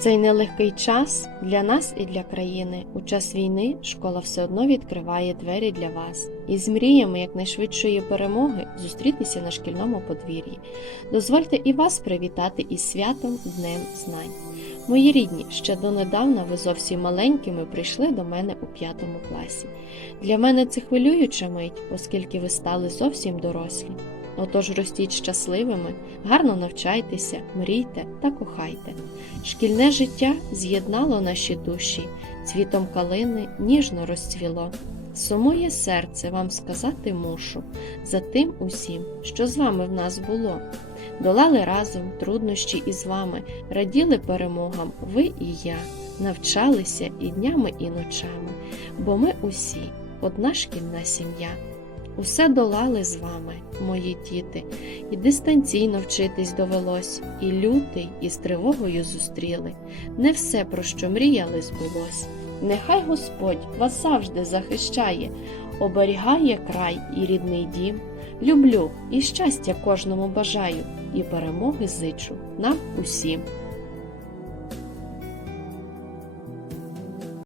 цей нелегкий час для нас і для країни. У час війни школа все одно відкриває двері для вас і з мріями якнайшвидшої перемоги зустрітися на шкільному подвір'ї. Дозвольте і вас привітати із святом Днем Знань. Мої рідні, ще донедавна ви зовсім маленькими прийшли до мене у п'ятому класі. Для мене це хвилююча мить, оскільки ви стали зовсім дорослі. Отож ростіть щасливими, гарно навчайтеся, мрійте та кохайте. Шкільне життя з'єднало наші душі, цвітом калини ніжно розцвіло. Сумує серце вам сказати мушу за тим усім, що з вами в нас було. Долали разом труднощі із вами, раділи перемогам ви і я, навчалися і днями, і ночами, бо ми усі одна шкільна сім'я. Усе долали з вами, мої діти, і дистанційно вчитись довелось, і лютий із тривогою зустріли. Не все, про що мріяли, збулось. Нехай Господь вас завжди захищає, оберігає край і рідний дім. Люблю і щастя кожному бажаю, і перемоги зичу нам усім.